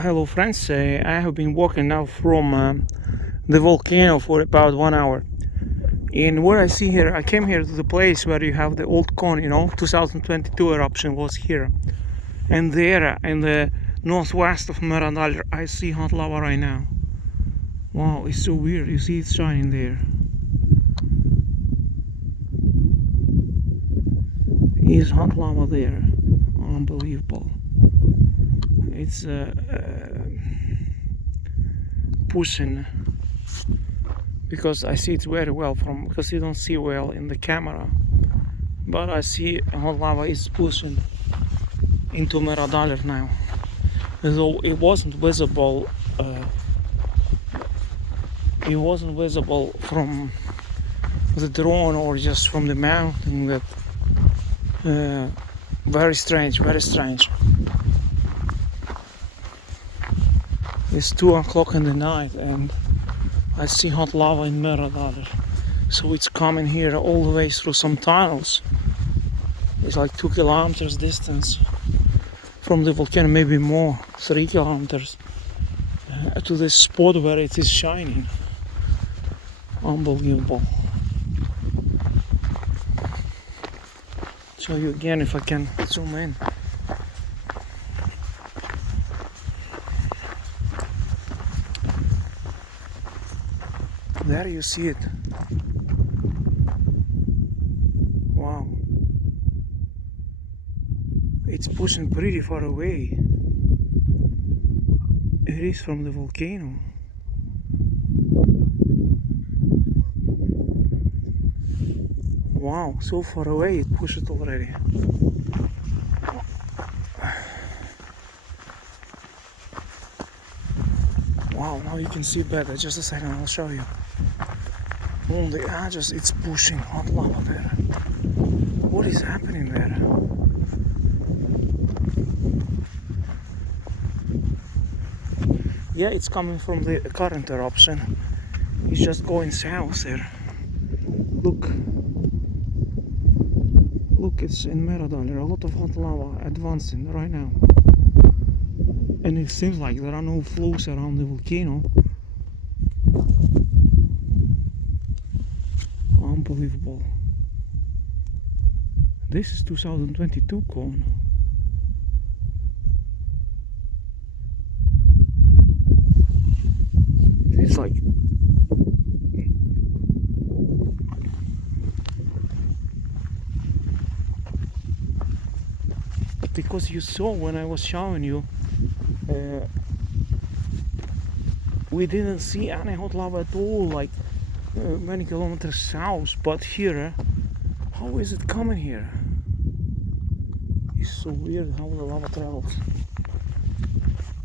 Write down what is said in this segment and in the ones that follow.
Hello friends, I have been walking now from the volcano for about 1 hour. And what I see here, I came here to the place where you have the old cone, 2022 eruption was here. And there, in the northwest of Meradalir, I see hot lava right now. Wow, it's so weird, you see it shining there. Is hot lava there. Unbelievable. It's pushing, because I see it very well because you don't see well in the camera, but I see hot lava is pushing into Meradalir now. Though it wasn't visible from the drone or just from the mountain. That very strange. It's 2 o'clock in the night and I see hot lava in Meradalir. So it's coming here all the way through some tunnels. It's like 2 kilometers distance from the volcano, maybe more, 3 kilometers, to this spot where it is shining. Unbelievable. Show you again if I can zoom in. There you see it. Wow. It's pushing pretty far away. It is from the volcano. Wow, so far away it pushed it already. Wow, now you can see better. Just a second, I'll show you. On the edges, it's pushing hot lava there. What is happening there? Yeah, it's coming from the current eruption. It's just going south there. Look, it's in Meradalir. A lot of hot lava advancing right now. And it seems like there are no flows around the volcano. Unbelievable. This is 2022 cone. It's like because you saw when I was showing you, we didn't see any hot lava at all, like many kilometers south. But here, how is it coming here? It's so weird how the lava travels,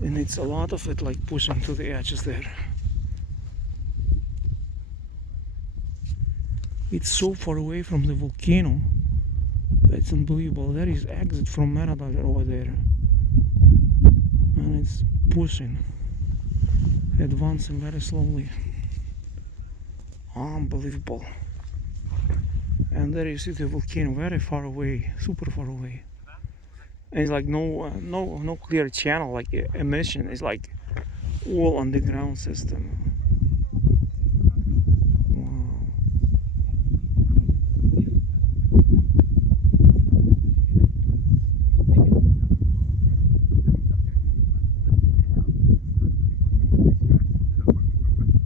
and it's a lot of it like pushing to the edges there. It's so far away from the volcano. It's unbelievable. There is exit from Meradalir over there, and it's pushing, advancing very slowly. Unbelievable. And there you see the volcano very far away, super far away. And it's like no clear channel, like emission. It's like all underground system.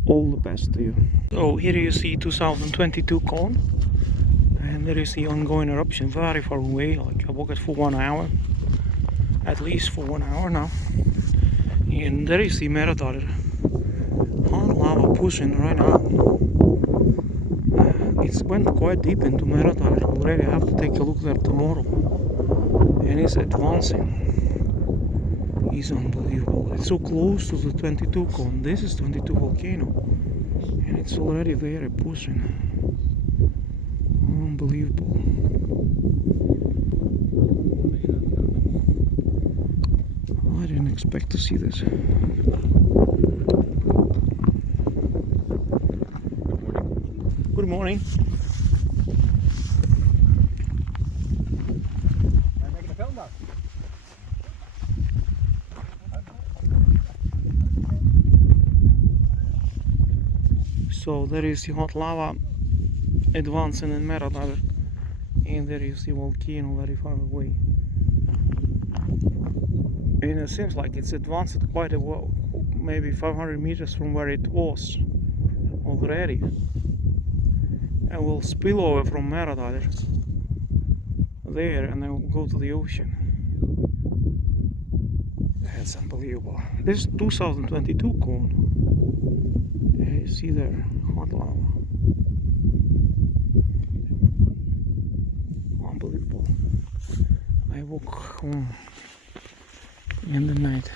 All the best to you. So here you see 2022 cone, and there is the ongoing eruption very far away. Like I walked for 1 hour, at least for 1 hour now. And there is the Meradalir. Hot lava pushing right now. It went quite deep into Meradalir already. I have to take a look there tomorrow. And it's advancing. It's unbelievable. It's so close to the 22 cone. This is 22 volcano, and it's already there pushing. Unbelievable. I didn't expect to see this. Good morning. So there is the hot lava advancing in Meradalir, and there is the volcano very far away. And it seems like it's advanced quite a while, maybe 500 meters from where it was already. And will spill over from Meradalir there, and then we'll go to the ocean. That's unbelievable. This is 2022 cone. You see there, hot lava. Unbelievable. I walk home in the night.